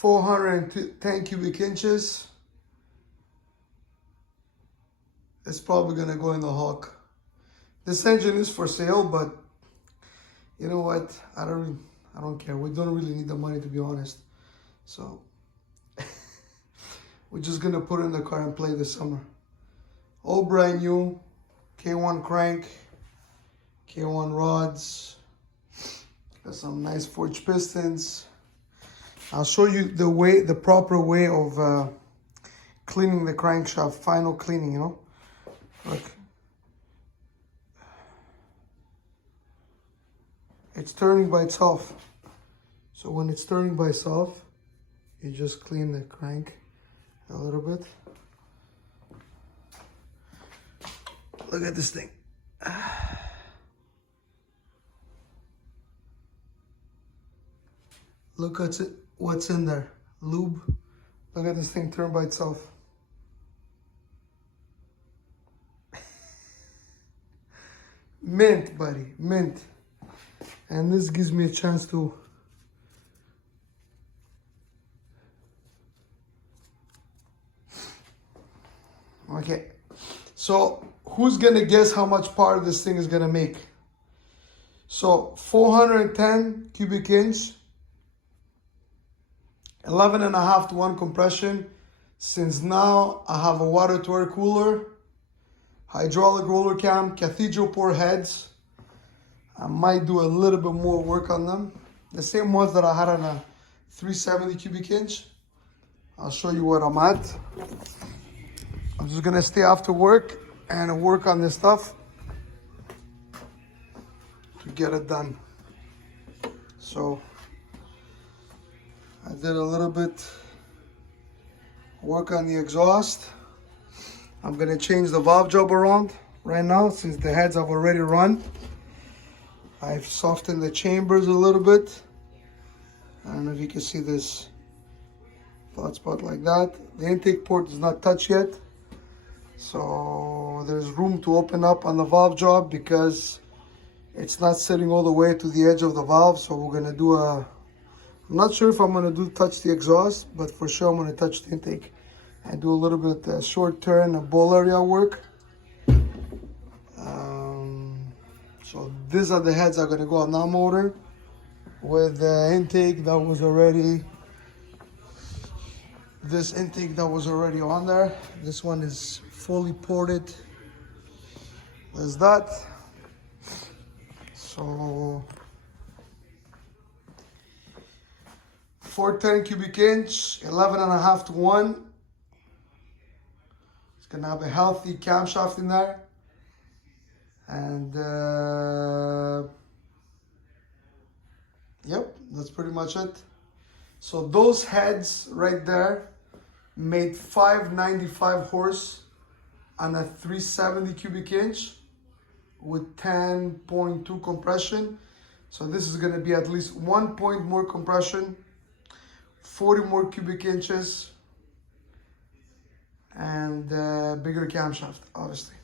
410 cubic inches. It's probably gonna go in the Hawk. This engine is for sale, but you know what? I don't care. We don't really need the money, to be honest. So we're just gonna put it in the car and play this summer. All brand new, K1 crank, K1 rods. Got some nice forged pistons. I'll show you the proper way of cleaning the crankshaft, final cleaning, you know. Look. It's turning by itself. So when it's turning by itself, you just clean the crank a little bit. Look at this thing. Look at it, what's in there. Lube. Look at this thing turn by itself. Mint, buddy, mint. And this gives me a chance to okay. So who's gonna guess how much power this thing is gonna make? So 410 cubic inch, 11.5 to 1 compression. Since now I have a water to air cooler, hydraulic roller cam, cathedral pour heads. I might do a little bit more work on them. The same ones that I had on a 370 cubic inch. I'll show you what I'm at. I'm just gonna stay after work and work on this stuff to get it done. So I did a little bit work on the exhaust. I'm gonna change the valve job around right now since the heads I've already run. I've softened the chambers a little bit. I don't know if you can see this flat spot like that. The intake port is not touched yet. So there's room to open up on the valve job because it's not sitting all the way to the edge of the valve. So we're gonna do I'm not sure if I'm gonna touch the exhaust, but for sure I'm gonna touch the intake and do a little bit short turn and ball area work. So these are the heads that are gonna go on that motor. With the intake that was already, this intake that was already on there. This one is fully ported. There's that. So 410 cubic inch, 11.5 to 1. It's gonna have a healthy camshaft in there. And yep, that's pretty much it. So those heads right there made 595 horse on a 370 cubic inch with 10.2 compression. So this is gonna be at least 1 point more compression, 40 more cubic inches, and bigger camshaft, obviously.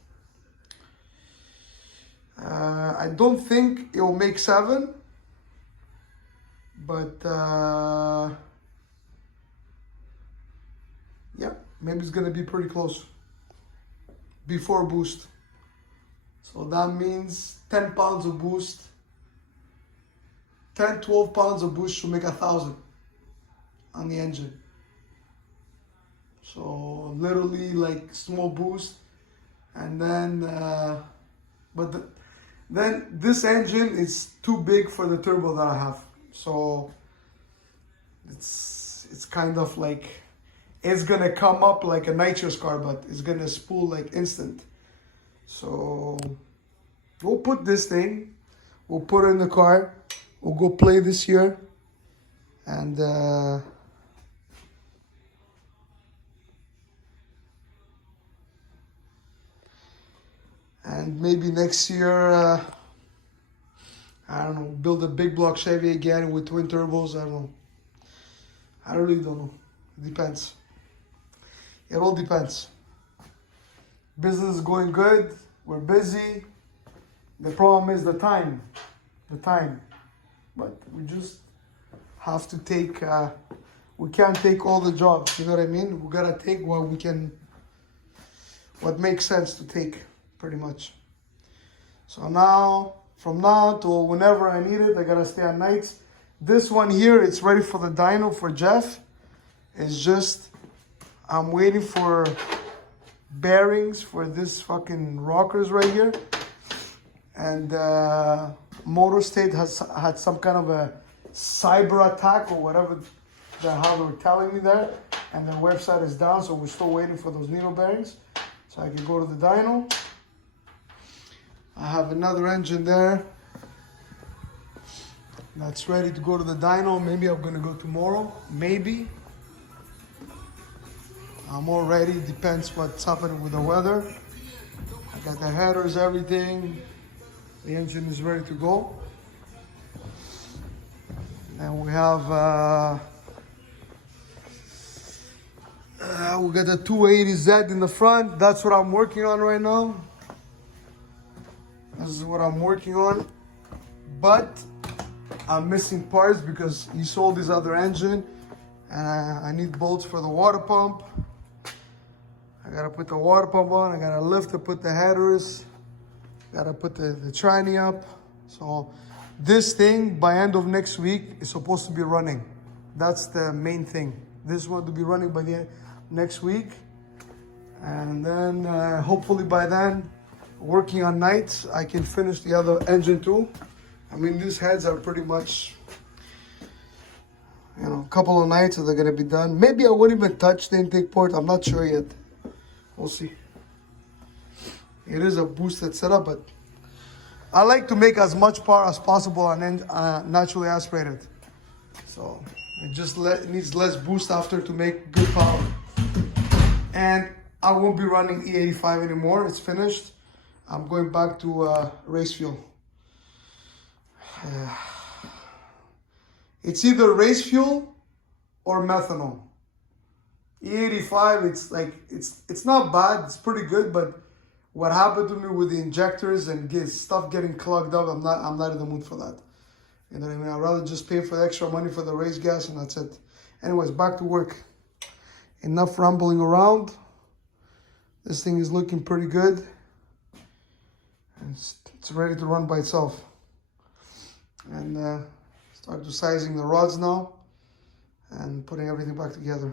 I don't think it will make 7, but yeah, maybe it's gonna be pretty close before boost. So that means 10 pounds of boost, 10, 12 pounds of boost should make 1,000 on the engine. So literally like small boost, and then then this engine is too big for the turbo that I have. So it's kind of like, it's gonna come up like a nitrous car, but it's gonna spool like instant. So we'll put this thing, we'll put it in the car, we'll go play this year, and maybe next year, I don't know, build a big block Chevy again with twin turbos. I don't know. I really don't know. It depends. It all depends. Business is going good. We're busy. The problem is the time. The time. But we just have to take we can't take all the jobs. You know what I mean? We gotta take what we can, what makes sense to take, pretty much. So now, from now to whenever I need it, I gotta stay on nights. This one here, it's ready for the dyno for Jeff. It's just, I'm waiting for bearings for this fucking rockers right here. And Motor State has had some kind of a cyber attack or whatever how they were telling me there. And their website is down, so we're still waiting for those needle bearings. So I can go to the dyno. I have another engine there that's ready to go to the dyno. Maybe I'm gonna go tomorrow, maybe. I'm all ready, depends what's happening with the weather. I got the headers, everything. The engine is ready to go. And we have, we got the 280Z in the front. That's what I'm working on right now. This is what I'm working on. But I'm missing parts because he sold his other engine. And I need bolts for the water pump. I gotta put the water pump on. I gotta lift to put the headers. Gotta put the tranny up. So this thing by end of next week is supposed to be running. That's the main thing. This one to be running by the end next week. And then hopefully by then, working on nights, I can finish the other engine too. I mean, these heads are pretty much, you know, a couple of nights and they're gonna be done. Maybe I won't even touch the intake port. I'm not sure yet. We'll see. It is a boosted setup, but I like to make as much power as possible on naturally aspirated. So it just needs less boost after to make good power. And I won't be running E85 anymore. It's finished. I'm going back to race fuel. It's either race fuel or methanol. E85, it's like it's not bad. It's pretty good, but what happened to me with the injectors and stuff getting clogged up, I'm not in the mood for that. You know what I mean? I'd rather just pay for the extra money for the race gas and that's it. Anyways, back to work. Enough rambling around. This thing is looking pretty good. It's ready to run by itself. And start to sizing the rods now and putting everything back together.